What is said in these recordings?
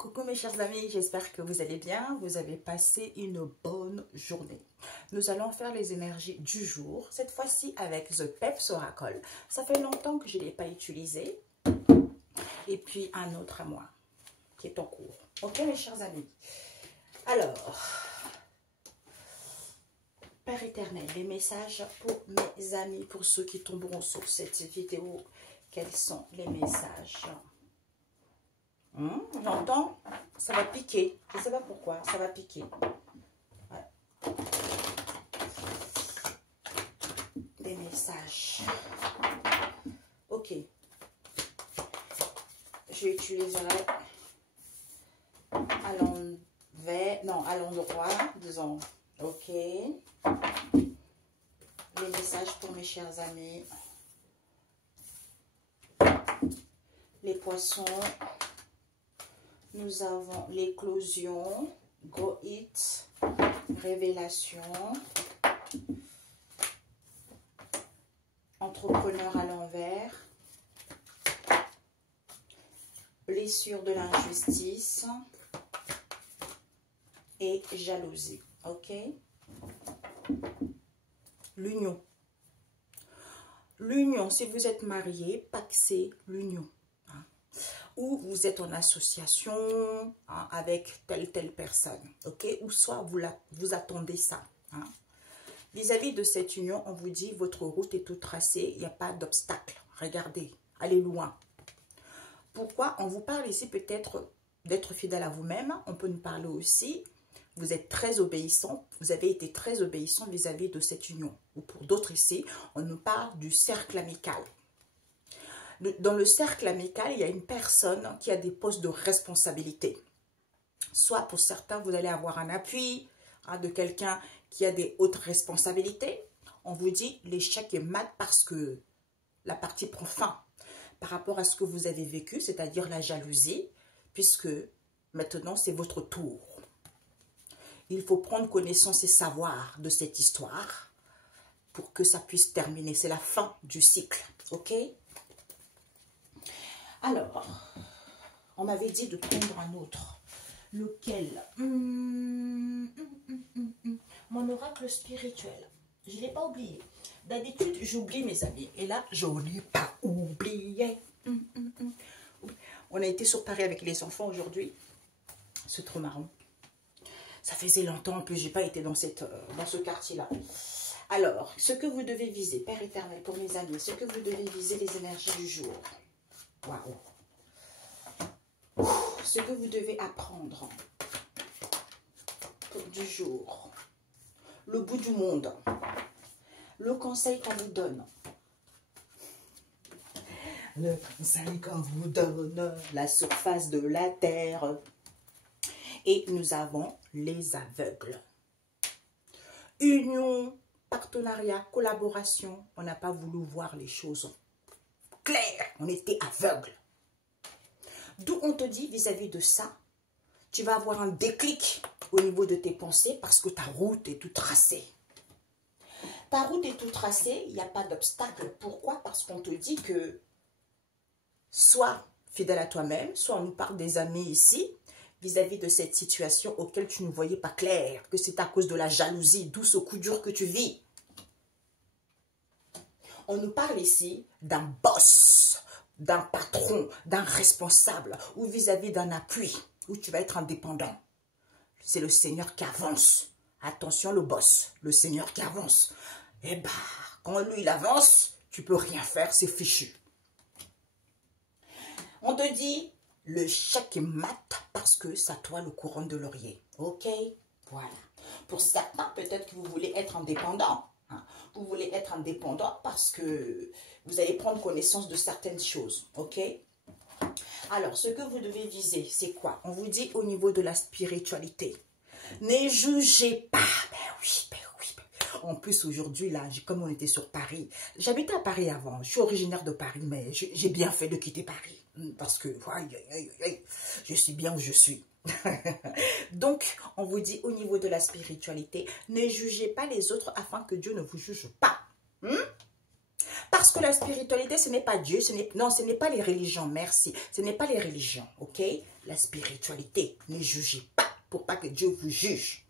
Coucou mes chers amis, j'espère que vous allez bien, vous avez passé une bonne journée. Nous allons faire les énergies du jour, cette fois-ci avec The Peps Oracle. Ça fait longtemps que je ne l'ai pas utilisé. Et puis un autre à moi, qui est en cours. Ok mes chers amis. Alors, Père éternel, les messages pour mes amis, pour ceux qui tomberont sur cette vidéo, quels sont les messages ? J'entends, ça va piquer. Je ne sais pas pourquoi, ça va piquer. Ouais. Des messages. Ok. Je utiliserai à l'envers, non, à l'endroit, disons. Ok. Les messages pour mes chers amis. Les poissons. Nous avons l'éclosion, go it, révélation, entrepreneur à l'envers, blessure de l'injustice et jalousie. Ok? L'union. L'union, si vous êtes marié, paxez l'union. Ou vous êtes en association avec telle personne, ok? Ou soit vous attendez ça. Vis-à-vis de cette union, on vous dit votre route est toute tracée, il n'y a pas d'obstacle. Regardez, allez loin. Pourquoi? On vous parle ici peut-être d'être fidèle à vous-même. On peut nous parler aussi, vous êtes très obéissant, vous avez été très obéissant vis-à-vis de cette union. Ou pour d'autres ici, on nous parle du cercle amical. Dans le cercle amical, il y a une personne qui a des postes de responsabilité. Soit pour certains, vous allez avoir un appui de quelqu'un qui a des hautes responsabilités. On vous dit l'échec est mat parce que la partie prend fin par rapport à ce que vous avez vécu, c'est-à-dire la jalousie, puisque maintenant c'est votre tour. Il faut prendre connaissance et savoir de cette histoire pour que ça puisse terminer. C'est la fin du cycle, ok ? Alors, on m'avait dit de prendre un autre. Lequel? Mon oracle spirituel. Je ne l'ai pas oublié. D'habitude, j'oublie mes amis. Et là, je n'ai pas oublié. On a été sur Paris avec les enfants aujourd'hui. C'est trop marrant. Ça faisait longtemps. En plus, je n'ai pas été dans ce quartier-là. Alors, ce que vous devez viser, Père éternel, pour mes amis, ce que vous devez viser, les énergies du jour. Waouh. Ce que vous devez apprendre du jour. Le bout du monde. Le conseil qu'on vous donne. Le conseil qu'on vous donne. La surface de la terre. Et nous avons les aveugles. Union, partenariat, collaboration. On n'a pas voulu voir les choses claires. On était aveugles. D'où on te dit vis-à-vis de ça, tu vas avoir un déclic au niveau de tes pensées parce que ta route est toute tracée. Ta route est toute tracée, il n'y a pas d'obstacle. Pourquoi? Parce qu'on te dit que sois fidèle à toi-même, soit on nous parle des amis ici, vis-à-vis de cette situation auquel tu ne voyais pas clair, que c'est à cause de la jalousie, d'où ce coup dur que tu vis. On nous parle ici d'un boss, d'un patron, d'un responsable ou vis-à-vis d'un appui où tu vas être indépendant. C'est le Seigneur qui avance. Attention le boss, le Seigneur qui avance. Eh bien, quand lui il avance, tu peux rien faire, c'est fichu. On te dit, le chèque est mat parce que ça toit le couronne de laurier. Ok? Voilà. Pour certains, peut-être que vous voulez être indépendant. Vous voulez être indépendant parce que vous allez prendre connaissance de certaines choses, ok? Alors, ce que vous devez viser, c'est quoi? On vous dit au niveau de la spiritualité. Ne jugez pas. Ben oui. En plus, aujourd'hui, là, comme on était sur Paris, j'habitais à Paris avant. Je suis originaire de Paris, mais j'ai bien fait de quitter Paris. Parce que, je suis bien où je suis. Donc, on vous dit au niveau de la spiritualité, ne jugez pas les autres afin que Dieu ne vous juge pas. Parce que que la spiritualité, ce n'est pas Dieu, non, ce n'est pas les religions, merci. Ce n'est pas les religions, ok? La spiritualité, ne jugez pas pour pas que Dieu vous juge.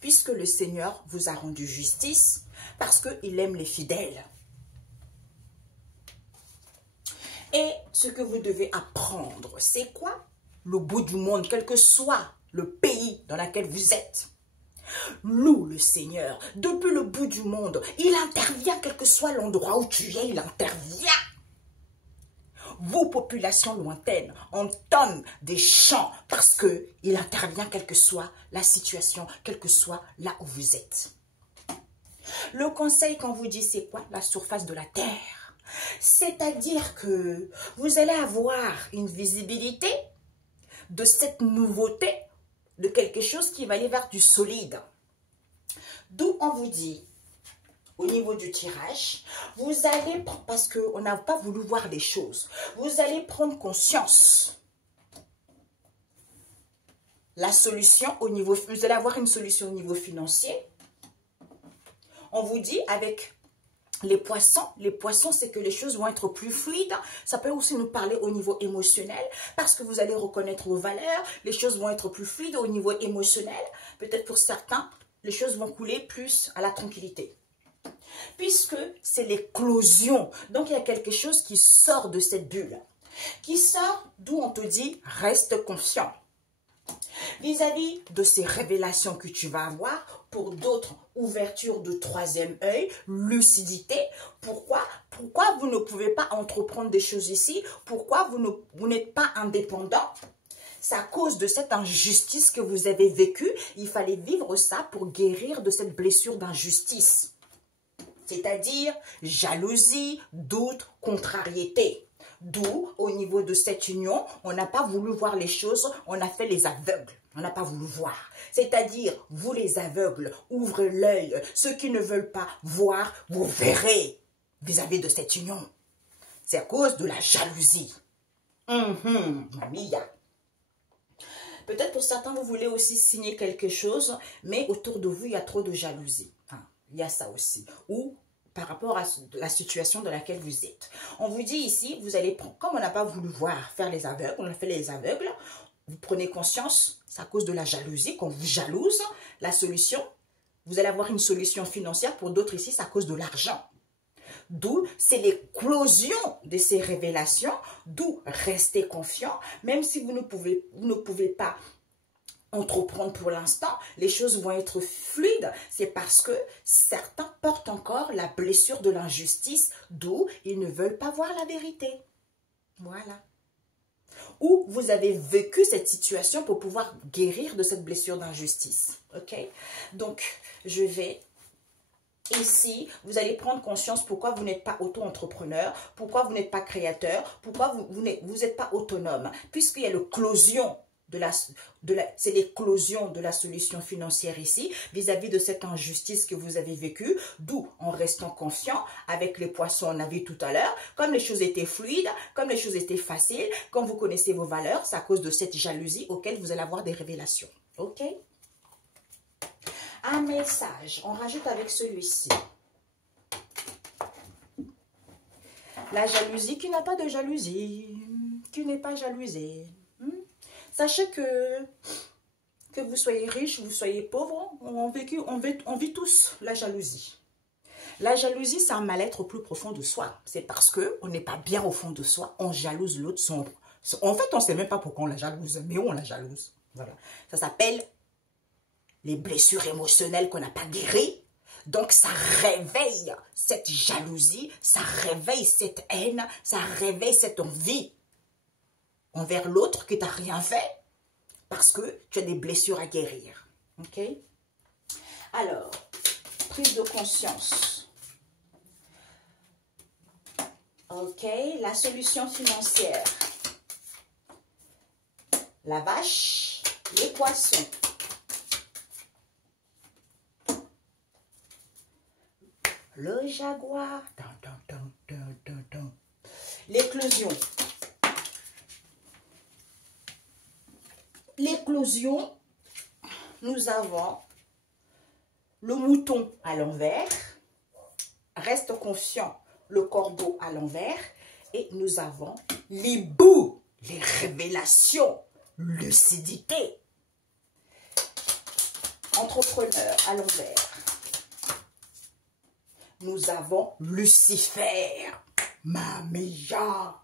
Puisque le Seigneur vous a rendu justice, parce qu'il aime les fidèles. Et ce que vous devez apprendre, c'est quoi? Le bout du monde, quel que soit le pays dans lequel vous êtes. Loue le Seigneur depuis le bout du monde. Il intervient, quel que soit l'endroit où tu es, il intervient. Vos populations lointaines entonnent des chants parce qu'il intervient, quelle que soit la situation, quel que soit là où vous êtes. Le conseil qu'on vous dit, c'est quoi? La surface de la terre. C'est-à-dire que vous allez avoir une visibilité de cette nouveauté, de quelque chose qui va aller vers du solide. D'où on vous dit, au niveau du tirage, vous allez, parce qu'on n'a pas voulu voir les choses, vous allez prendre conscience. La solution au niveau, vous allez avoir une solution au niveau financier. On vous dit avec les poissons, c'est que les choses vont être plus fluides. Ça peut aussi nous parler au niveau émotionnel, parce que vous allez reconnaître vos valeurs. Les choses vont être plus fluides au niveau émotionnel. Peut-être pour certains, les choses vont couler plus à la tranquillité. Puisque c'est l'éclosion. Donc, il y a quelque chose qui sort de cette bulle. Qui sort d'où on te dit, reste confiant. Vis-à-vis de ces révélations que tu vas avoir, pour d'autres, ouverture de troisième œil, lucidité. Pourquoi vous ne pouvez pas entreprendre des choses ici? Pourquoi vous n'êtes pas indépendant? C'est à cause de cette injustice que vous avez vécue. Il fallait vivre ça pour guérir de cette blessure d'injustice. C'est-à-dire jalousie, doute, contrariété. D'où, au niveau de cette union, on n'a pas voulu voir les choses, on a fait les aveugles. On n'a pas voulu voir. C'est-à-dire, vous les aveugles, ouvrez l'œil. Ceux qui ne veulent pas voir, vous verrez vis-à-vis de cette union. C'est à cause de la jalousie. Mamia. Peut-être pour certains, vous voulez aussi signer quelque chose, mais autour de vous, il y a trop de jalousie. Il y a ça aussi. Ou par rapport à la situation dans laquelle vous êtes. On vous dit ici, vous allez prendre, comme on n'a pas voulu voir faire les aveugles, on a fait les aveugles, vous prenez conscience, c'est à cause de la jalousie, qu'on vous jalouse, la solution, vous allez avoir une solution financière, pour d'autres ici, c'est à cause de l'argent. D'où, c'est l'éclosion de ces révélations, d'où restez confiant, même si vous ne pouvez pas entreprendre pour l'instant, les choses vont être fluides. C'est parce que certains portent encore la blessure de l'injustice, d'où ils ne veulent pas voir la vérité. Voilà. Ou vous avez vécu cette situation pour pouvoir guérir de cette blessure d'injustice. Ok? Donc, je vais... Ici, vous allez prendre conscience pourquoi vous n'êtes pas auto-entrepreneur, pourquoi vous n'êtes pas créateur, pourquoi vous n'êtes pas autonome. Puisqu'il y a l'éclosion c'est l'éclosion de la solution financière ici, vis-à-vis de cette injustice que vous avez vécue, d'où en restant confiant, avec les poissons, on a vu tout à l'heure, comme les choses étaient fluides, comme les choses étaient faciles, quand vous connaissez vos valeurs, c'est à cause de cette jalousie auquel vous allez avoir des révélations. Ok? Un message, on rajoute avec celui-ci. La jalousie qui n'a pas de jalousie, qui n'est pas jalousée. Sachez que vous soyez riche, vous soyez pauvre, on vit tous la jalousie. La jalousie, c'est un mal-être plus profond de soi. C'est parce qu'on n'est pas bien au fond de soi, on jalouse l'autre. En fait, on ne sait même pas pourquoi on la jalouse, mais on la jalouse. Voilà. Ça s'appelle les blessures émotionnelles qu'on n'a pas guéries. Donc, ça réveille cette jalousie, ça réveille cette haine, ça réveille cette envie envers l'autre qui t'a rien fait parce que tu as des blessures à guérir. Ok? Alors, prise de conscience. Ok, la solution financière. La vache, les poissons. Le jaguar. L'éclosion. L'éclosion, nous avons le mouton à l'envers, reste confiant, le corbeau à l'envers. Et nous avons l'hibou, les révélations, lucidité. Entrepreneur à l'envers. Nous avons Lucifer, Mamia,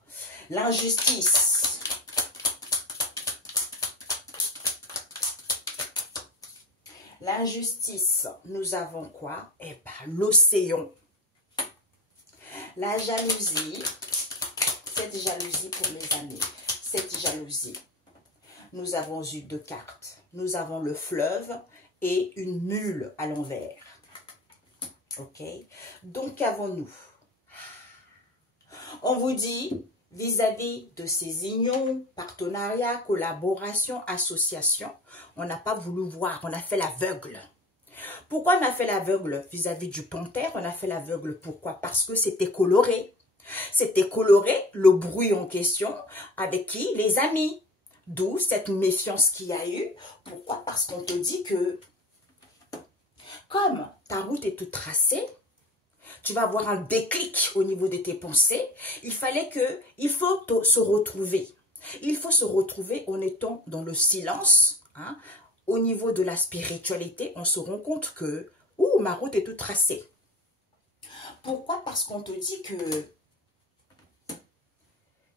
l'injustice. L'injustice, nous avons quoi? Eh bien, l'océan. La jalousie, cette jalousie pour mes amis, cette jalousie. Nous avons eu 2 cartes. Nous avons le fleuve et une mule à l'envers. Ok? Donc, qu'avons-nous? On vous dit, vis-à-vis de ces unions, partenariats, collaborations, associations, on n'a pas voulu voir, on a fait l'aveugle. Pourquoi on a fait l'aveugle vis-à-vis du panthère? On a fait l'aveugle, pourquoi? Parce que c'était coloré. C'était coloré, le bruit en question, avec qui? Les amis. D'où cette méfiance qu'il y a eu. Pourquoi? Parce qu'on te dit que, comme ta route est toute tracée, tu vas avoir un déclic au niveau de tes pensées. Il faut se retrouver. Il faut se retrouver en étant dans le silence. Hein. Au niveau de la spiritualité, on se rend compte que, ma route est toute tracée. Pourquoi? Parce qu'on te dit que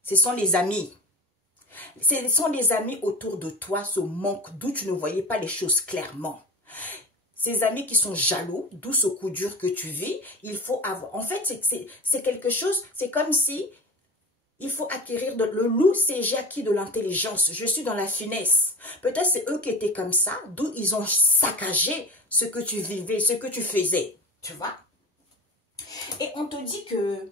ce sont les amis. Ce sont les amis autour de toi, ce manque, d'où tu ne voyais pas les choses clairement. Ces amis qui sont jaloux, d'où ce coup dur que tu vis, il faut avoir. En fait, c'est quelque chose, c'est comme si il faut acquérir le loup, c'est j'ai acquis de l'intelligence, je suis dans la finesse. Peut-être c'est eux qui étaient comme ça, d'où ils ont saccagé ce que tu vivais, ce que tu faisais, tu vois. Et on te dit que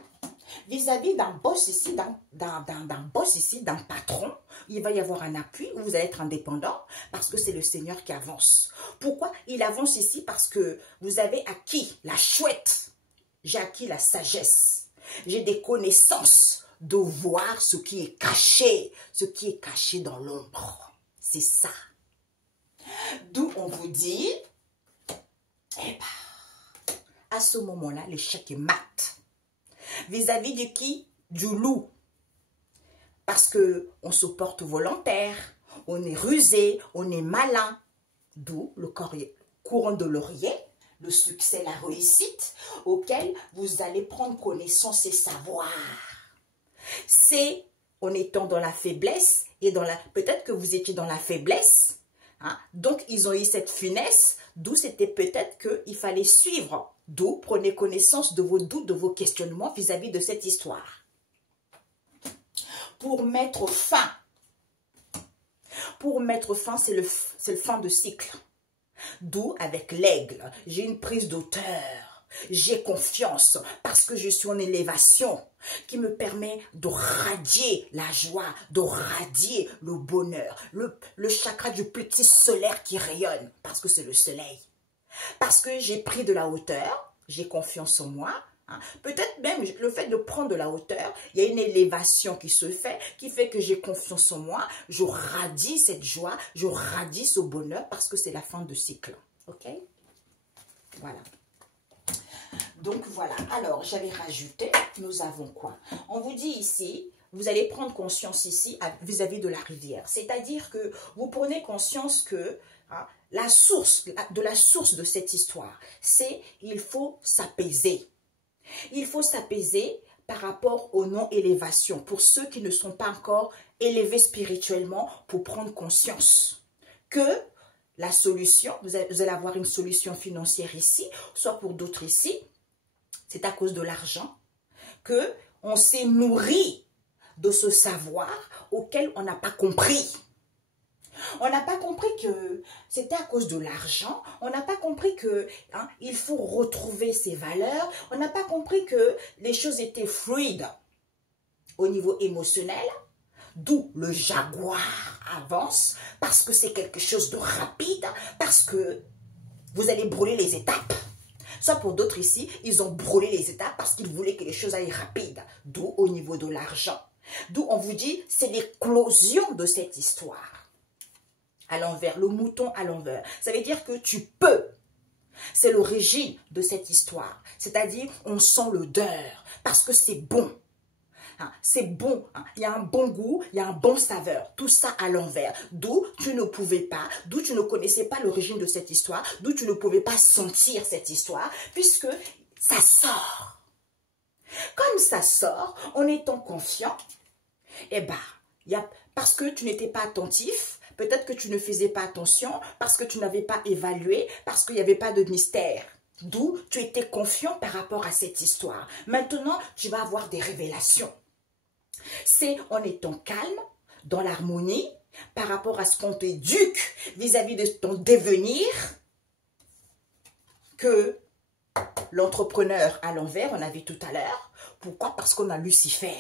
vis-à-vis d'un boss ici, d'un patron, il va y avoir un appui où vous allez être indépendant parce que c'est le Seigneur qui avance. Pourquoi il avance ici? Parce que vous avez acquis la chouette. J'ai acquis la sagesse. J'ai des connaissances de voir ce qui est caché dans l'ombre. C'est ça. D'où on vous dit, à ce moment-là, l'échec est mat. Vis-à-vis de qui? Du loup. Parce que on se porte volontaire, on est rusé, on est malin. D'où le courant de laurier, le succès, la réussite, auquel vous allez prendre connaissance et savoir. C'est en étant dans la faiblesse et peut-être que vous étiez dans la faiblesse. Hein, donc, ils ont eu cette finesse, d'où c'était peut-être qu'il fallait suivre. D'où prenez connaissance de vos doutes, de vos questionnements vis-à-vis de cette histoire. Pour mettre fin, c'est le fin de cycle. D'où, avec l'aigle, j'ai une prise d'auteur. J'ai confiance parce que je suis en élévation qui me permet de radier la joie, de radier le bonheur. Le chakra du plexus solaire qui rayonne parce que c'est le soleil. Parce que j'ai pris de la hauteur, j'ai confiance en moi. Hein. Peut-être même le fait de prendre de la hauteur, il y a une élévation qui se fait, qui fait que j'ai confiance en moi. Je radie cette joie, je radie ce bonheur parce que c'est la fin de cycle. Ok? Voilà. Donc voilà. Alors, j'avais rajouté, nous avons quoi? On vous dit ici, vous allez prendre conscience ici vis-à-vis de la rivière. C'est-à-dire que vous prenez conscience que la source de cette histoire, c'est il faut s'apaiser. Il faut s'apaiser par rapport aux non-élévations. Pour ceux qui ne sont pas encore élevés spirituellement, pour prendre conscience que la solution, vous allez avoir une solution financière ici, soit pour d'autres ici, c'est à cause de l'argent, qu'on s'est nourri de ce savoir auquel on n'a pas compris. On n'a pas compris que c'était à cause de l'argent. On n'a pas compris que il faut retrouver ses valeurs. On n'a pas compris que les choses étaient fluides au niveau émotionnel. D'où le jaguar avance parce que c'est quelque chose de rapide, parce que vous allez brûler les étapes. Soit pour d'autres ici, ils ont brûlé les étapes parce qu'ils voulaient que les choses aillent rapides. D'où au niveau de l'argent. D'où on vous dit, c'est l'éclosion de cette histoire. À l'envers, le mouton à l'envers. Ça veut dire que tu peux. C'est l'origine de cette histoire. C'est-à-dire, on sent l'odeur parce que c'est bon. Hein, c'est bon, hein. Il y a un bon goût, il y a un bon saveur. Tout ça à l'envers. D'où tu ne pouvais pas, d'où tu ne connaissais pas l'origine de cette histoire, d'où tu ne pouvais pas sentir cette histoire, puisque ça sort. Comme ça sort, en étant confiant, eh ben, parce que tu n'étais pas attentif, peut-être que tu ne faisais pas attention, parce que tu n'avais pas évalué, parce qu'il n'y avait pas de mystère. D'où tu étais confiant par rapport à cette histoire. Maintenant, tu vas avoir des révélations. C'est en étant calme, dans l'harmonie, par rapport à ce qu'on t'éduque vis-à-vis de ton devenir, que l'entrepreneur à l'envers, on a vu tout à l'heure. Pourquoi? Parce qu'on a Lucifer.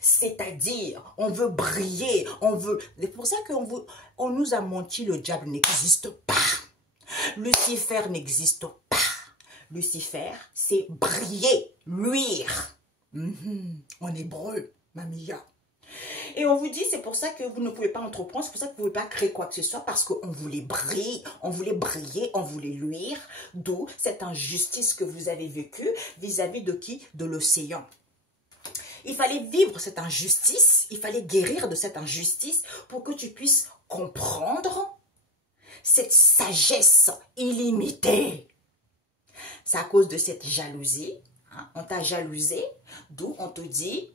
C'est-à-dire, on veut briller, on veut... C'est pour ça on nous a menti, le diable n'existe pas. Lucifer n'existe pas. Lucifer, c'est briller, luire. En hébreu, mamia. Et on vous dit, c'est pour ça que vous ne pouvez pas entreprendre, c'est pour ça que vous ne pouvez pas créer quoi que ce soit, parce qu'on voulait briller, on voulait luire, d'où cette injustice que vous avez vécue vis-à-vis de qui? De l'océan. Il fallait vivre cette injustice, il fallait guérir de cette injustice pour que tu puisses comprendre cette sagesse illimitée. C'est à cause de cette jalousie, hein, on t'a jalousé, d'où on te dit,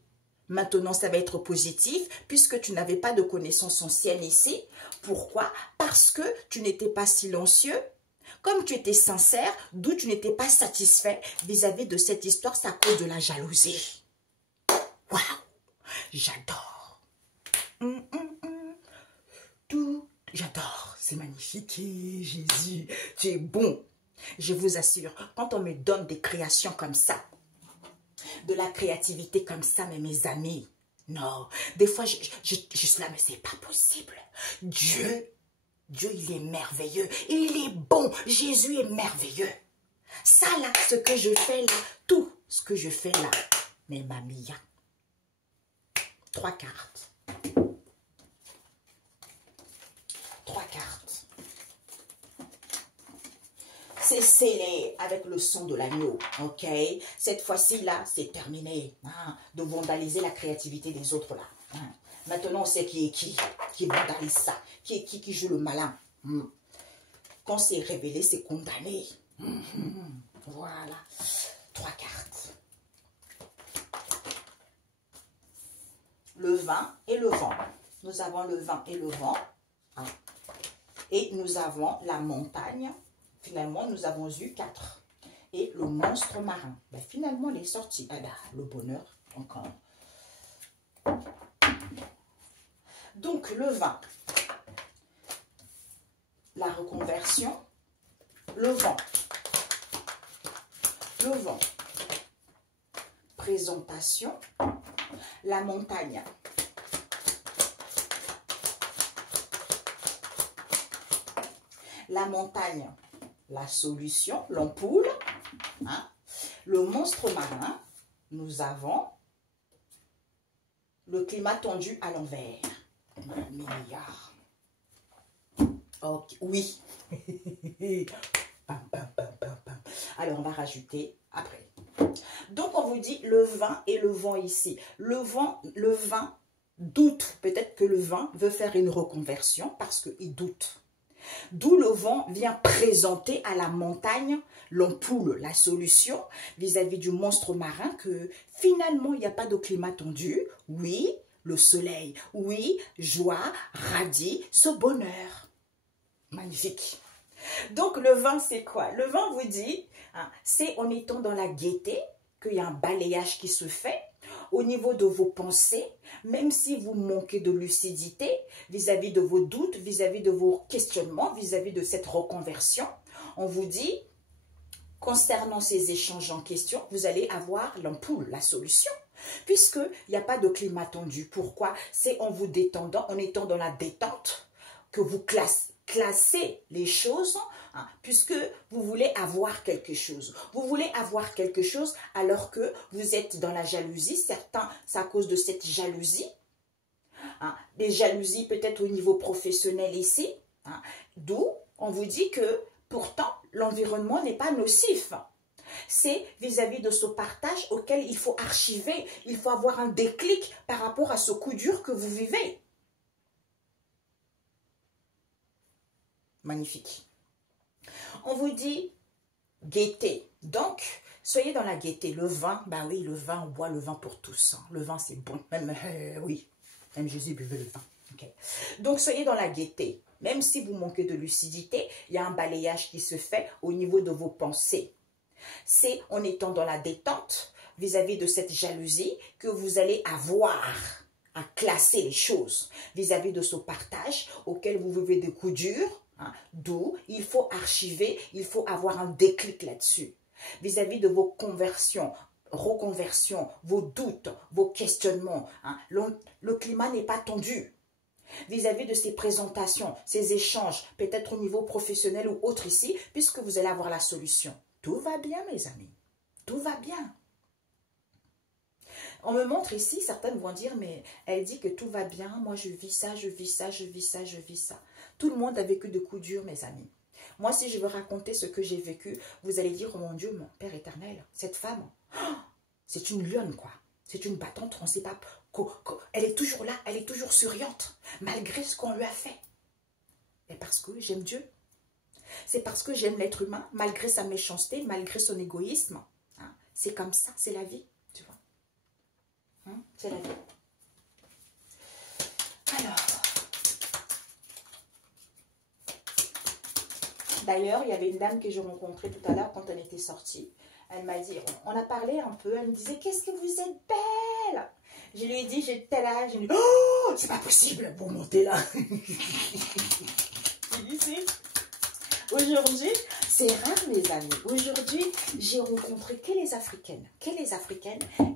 maintenant ça va être positif, puisque tu n'avais pas de connaissances anciennes ici. Pourquoi? Parce que tu n'étais pas silencieux, comme tu étais sincère, d'où tu n'étais pas satisfait vis-à-vis de cette histoire, c'est à cause de la jalousie. Waouh, j'adore. Tout, j'adore, c'est magnifique. Jésus, tu es bon. Je vous assure, quand on me donne des créations comme ça, de la créativité comme ça, mais mes amis, non, des fois, je suis là, mais c'est pas possible. Dieu, il est merveilleux, il est bon, Jésus est merveilleux. Ça là, ce que je fais là, tout ce que je fais là, mais mamia, 3 cartes. 3 cartes. C'est scellé avec le sang de l'agneau, ok? Cette fois-ci, là, c'est terminé, hein, de vandaliser la créativité des autres, là. Hein. Maintenant, on sait qui est qui vandalise ça, qui est qui joue le malin. Quand c'est révélé, c'est condamné. Voilà, 3 cartes. Le vin et le vent. Nous avons le vin et le vent. Hein. Et nous avons la montagne. Finalement, nous avons eu 4. Et le monstre marin. Ben, finalement, il est sorti. Ah ben, le bonheur, encore. Donc, le vin. La reconversion. Le vent. Le vent. Présentation. La montagne. La montagne. La solution, l'ampoule, hein. Le monstre marin, nous avons le climat tendu à l'envers. Milliard. Ok, oui. Alors, on va rajouter après. Donc, on vous dit le vin et le vent ici. Le vin doute. Peut-être que le vin veut faire une reconversion parce qu'il doute. D'où le vent vient présenter à la montagne l'ampoule, la solution vis-à-vis du monstre marin que finalement il n'y a pas de climat tendu. Oui, le soleil. Oui, joie, radis, ce bonheur. Magnifique. Donc le vent c'est quoi? Le vent vous dit, hein, c'est en étant dans la gaieté qu'il y a un balayage qui se fait. Au niveau de vos pensées, même si vous manquez de lucidité vis-à-vis de vos doutes, vis-à-vis de vos questionnements, vis-à-vis de cette reconversion, on vous dit, concernant ces échanges en question, vous allez avoir l'ampoule, la solution. Puisqu'il n'y a pas de climat tendu. Pourquoi? C'est en vous détendant, en étant dans la détente, que vous classez les choses, hein, puisque vous voulez avoir quelque chose. Vous voulez avoir quelque chose alors que vous êtes dans la jalousie. Certains, c'est à cause de cette jalousie. Hein, des jalousies peut-être au niveau professionnel ici. Hein, d'où on vous dit que pourtant, l'environnement n'est pas nocif. C'est vis-à-vis de ce partage auquel il faut archiver, il faut avoir un déclic par rapport à ce coup dur que vous vivez. Magnifique. On vous dit gaieté. Donc, soyez dans la gaieté. Le vin, bah oui, le vin, on boit le vin pour tous. Hein. Le vin, c'est bon. Même, oui, même Jésus buvait le vin. Okay. Donc, soyez dans la gaieté. Même si vous manquez de lucidité, il y a un balayage qui se fait au niveau de vos pensées. C'est en étant dans la détente vis-à-vis de cette jalousie que vous allez avoir à classer les choses vis-à-vis de ce partage auquel vous vivez des coups durs, hein, d'où il faut archiver, il faut avoir un déclic là-dessus. Vis-à-vis de vos conversions, reconversions, vos doutes, vos questionnements, hein, le climat n'est pas tendu. Vis-à-vis de ces présentations, ces échanges, peut-être au niveau professionnel ou autre ici, puisque vous allez avoir la solution. Tout va bien, mes amis. Tout va bien. On me montre ici, certaines vont dire, mais elle dit que tout va bien. Moi, je vis ça, je vis ça, je vis ça, je vis ça. Tout le monde a vécu de coups durs, mes amis. Moi, si je veux raconter ce que j'ai vécu, vous allez dire, oh mon Dieu, mon Père éternel, cette femme, oh, c'est une lionne, quoi. C'est une battante, on ne sait pas. Elle est toujours là, elle est toujours souriante, malgré ce qu'on lui a fait. Et parce que j'aime Dieu. C'est parce que j'aime l'être humain, malgré sa méchanceté, malgré son égoïsme. Hein? C'est comme ça, c'est la vie, tu vois. Hein? C'est la vie. Alors, d'ailleurs, il y avait une dame que j'ai rencontrée tout à l'heure quand on était sortie. Elle m'a dit, on a parlé un peu, elle me disait, qu'est-ce que vous êtes belle. Je lui ai dit, j'ai tel âge. Elle me dit, oh, c'est pas possible pour monter là. Aujourd'hui, c'est rare, mes amis. Aujourd'hui, j'ai rencontré que les Africaines.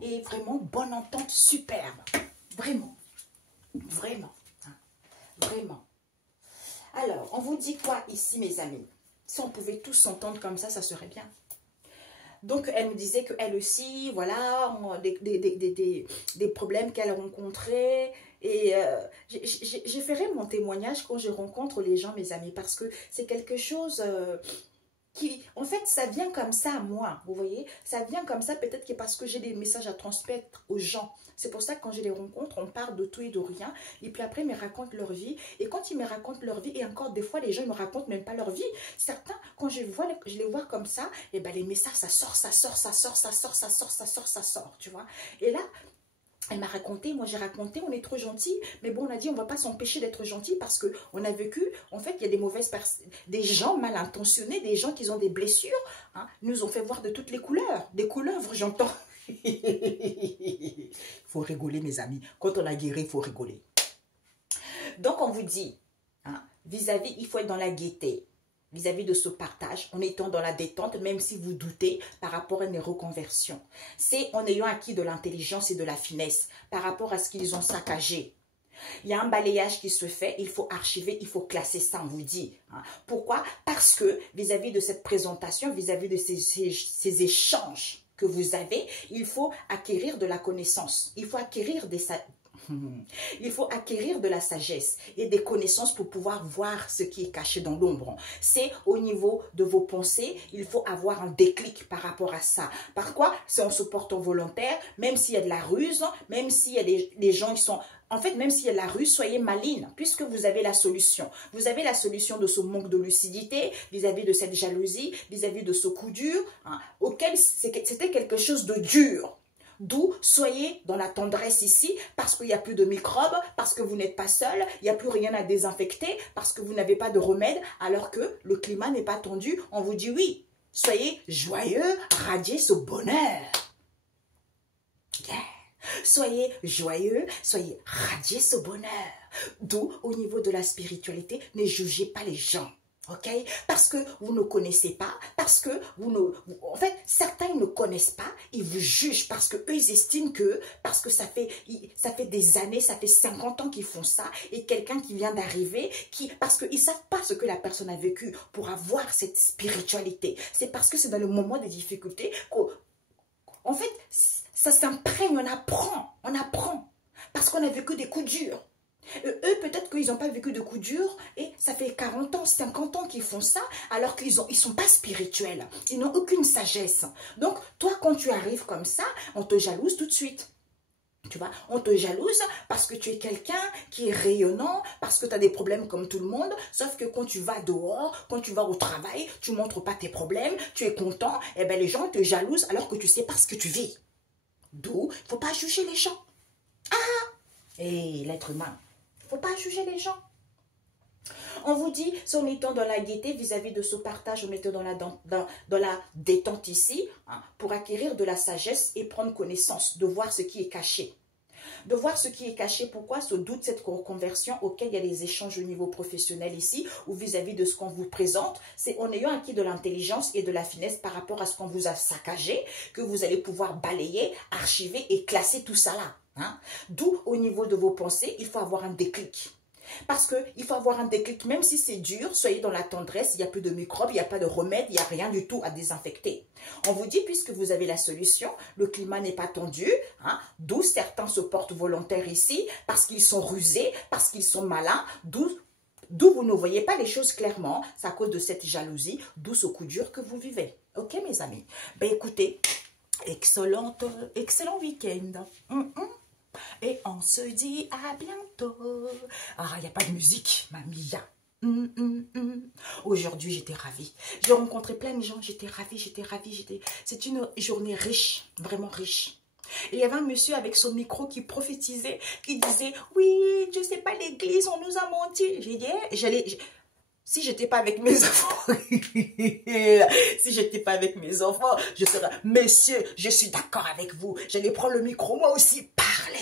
Et vraiment, bonne entente, superbe. Vraiment. Vraiment. Hein. Vraiment. Alors, on vous dit quoi ici, mes amis? Si on pouvait tous s'entendre comme ça serait bien. Donc, elle me disait qu'elle aussi, voilà, des problèmes qu'elle rencontrait. Et j'ai fait mon témoignage quand je rencontre les gens, mes amis, parce que c'est quelque chose qui, en fait, ça vient comme ça à moi, vous voyez. Ça vient comme ça peut-être que parce que j'ai des messages à transmettre aux gens. C'est pour ça que quand je les rencontre, on parle de tout et de rien. Et puis après, ils me racontent leur vie. Et quand ils me racontent leur vie, et encore des fois, les gens ne me racontent même pas leur vie. Certains, quand je les vois comme ça, et ben les messages, ça sort, tu vois. Et là, elle m'a raconté, moi j'ai raconté, on est trop gentils, mais bon, on a dit on ne va pas s'empêcher d'être gentils parce qu'on a vécu, en fait, il y a des mauvaises personnes, des gens mal intentionnés, des gens qui ont des blessures, hein, nous ont fait voir de toutes les couleurs, des couleuvres, j'entends. Il faut rigoler, mes amis. Quand on a guéri, il faut rigoler. Donc, on vous dit, hein, vis-à-vis, il faut être dans la gaieté. Vis-à-vis de ce partage, en étant dans la détente, même si vous doutez par rapport à une reconversion. C'est en ayant acquis de l'intelligence et de la finesse par rapport à ce qu'ils ont saccagé. Il y a un balayage qui se fait, il faut archiver, il faut classer ça, on vous dit. Hein. Pourquoi? Parce que vis-à-vis de cette présentation, vis-à-vis de ces échanges que vous avez, il faut acquérir de la connaissance. Il faut acquérir il faut acquérir de la sagesse et des connaissances pour pouvoir voir ce qui est caché dans l'ombre. C'est au niveau de vos pensées, il faut avoir un déclic par rapport à ça. Par quoi? C'est en se portant volontaire, même s'il y a de la ruse, même s'il y a des gens qui sont... En fait, même s'il y a de la ruse, soyez maligne, puisque vous avez la solution. Vous avez la solution de ce manque de lucidité, vis-à-vis de cette jalousie, vis-à-vis de ce coup dur, hein, auquel c'était quelque chose de dur. D'où soyez dans la tendresse ici, parce qu'il n'y a plus de microbes, parce que vous n'êtes pas seul, il n'y a plus rien à désinfecter, parce que vous n'avez pas de remède, alors que le climat n'est pas tendu. On vous dit oui, soyez joyeux, radiez ce bonheur. Yeah. Soyez joyeux, soyez radiez ce bonheur. D'où, au niveau de la spiritualité, ne jugez pas les gens. Ok? Parce que vous ne connaissez pas, parce que en fait, certains ils ne connaissent pas, ils vous jugent parce que eux ils estiment que, parce que ça fait des années, ça fait 50 ans qu'ils font ça, et quelqu'un qui vient d'arriver, parce qu'ils ne savent pas ce que la personne a vécu pour avoir cette spiritualité. C'est parce que c'est dans le moment des difficultés qu'en fait, ça s'imprègne, on apprend, parce qu'on a vécu des coups durs. Eux, peut-être qu'ils n'ont pas vécu de coups durs et ça fait 40 ans, 50 ans qu'ils font ça alors qu'ils sont pas spirituels. Ils n'ont aucune sagesse. Donc, toi, quand tu arrives comme ça, on te jalouse tout de suite. Tu vois, on te jalouse parce que tu es quelqu'un qui est rayonnant, parce que tu as des problèmes comme tout le monde, sauf que quand tu vas dehors, quand tu vas au travail, tu ne montres pas tes problèmes, tu es content, et bien les gens te jalousent alors que tu sais pas ce que tu vis. D'où, il ne faut pas juger les gens. L'être humain, il ne faut pas juger les gens. On vous dit, c'est en étant dans la gaieté vis-à-vis de ce partage, en étant dans la détente ici, hein, pour acquérir de la sagesse et prendre connaissance, de voir ce qui est caché. De voir ce qui est caché, pourquoi ce doute, cette reconversion auquel il y a les échanges au niveau professionnel ici, ou vis-à-vis de ce qu'on vous présente, c'est en ayant acquis de l'intelligence et de la finesse par rapport à ce qu'on vous a saccagé, que vous allez pouvoir balayer, archiver et classer tout ça là. Hein. D'où, au niveau de vos pensées, il faut avoir un déclic. Parce qu'il faut avoir un déclic, même si c'est dur, soyez dans la tendresse, il n'y a plus de microbes, il n'y a pas de remède, il n'y a rien du tout à désinfecter. On vous dit, puisque vous avez la solution, le climat n'est pas tendu, hein, d'où certains se portent volontaires ici, parce qu'ils sont rusés, parce qu'ils sont malins, d'où vous ne voyez pas les choses clairement, c'est à cause de cette jalousie, d'où ce coup dur que vous vivez. Ok mes amis? Ben écoutez, excellent week-end. Et on se dit à bientôt. Ah, il n'y a pas de musique, mamie. Aujourd'hui, j'étais ravie. J'ai rencontré plein de gens, j'étais ravie. C'est une journée riche, vraiment riche. Et il y avait un monsieur avec son micro qui prophétisait, qui disait, oui, je sais pas, l'église, on nous a menti. J'ai dit, si j'étais pas avec mes enfants, je serais, monsieur, je suis d'accord avec vous. J'allais prendre le micro, moi aussi, parler.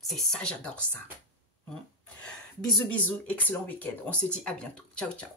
C'est ça, j'adore ça. Bisous, excellent week-end. On se dit à bientôt. Ciao, ciao.